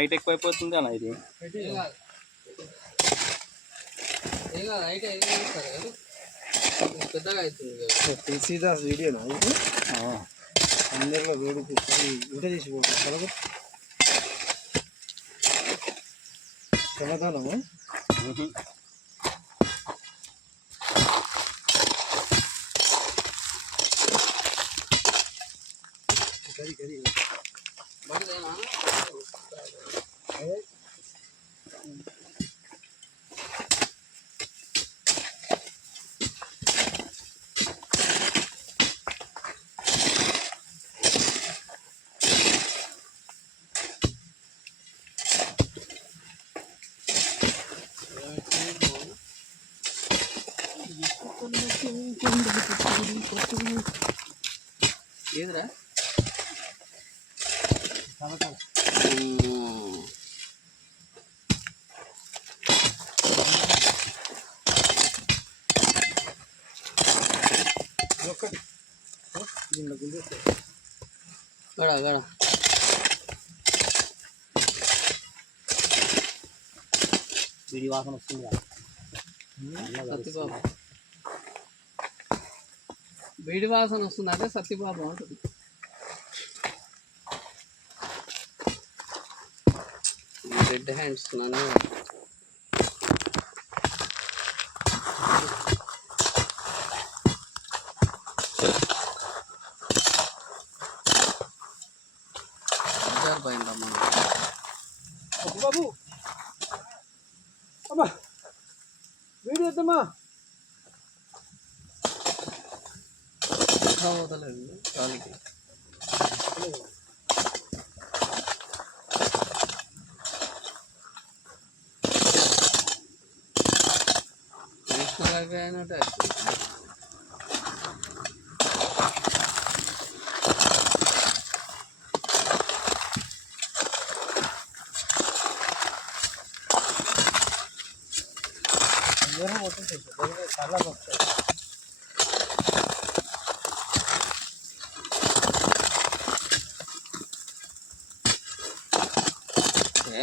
Height ఎక్కువైపోతుంది అన్న ఇది. పెద్దగా అవుతుంది సీదా వీడియోనా ఇది అందరిలో వేడికి ఇంట తీసిపోతుంది సమాధానము కరి కరి ఏదిరా గడ గడ విడి వాసన వస్తుంది సత్యబాబు వేడి వాసన వస్తుంది అంటే సత్యబాబు ఉంటుంది. రెడ్ హ్యాండ్స్ నన్ను పోయిందమ్మా బాబు అమ్మా వీడియో వద్దమ్మా పోతలేదు కాలికి అయిపోయినట్టు చాలా వస్తాయి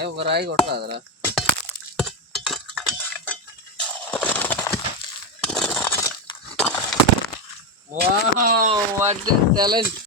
ఒక రాయి కొట్టరాదురా. Wow what talent.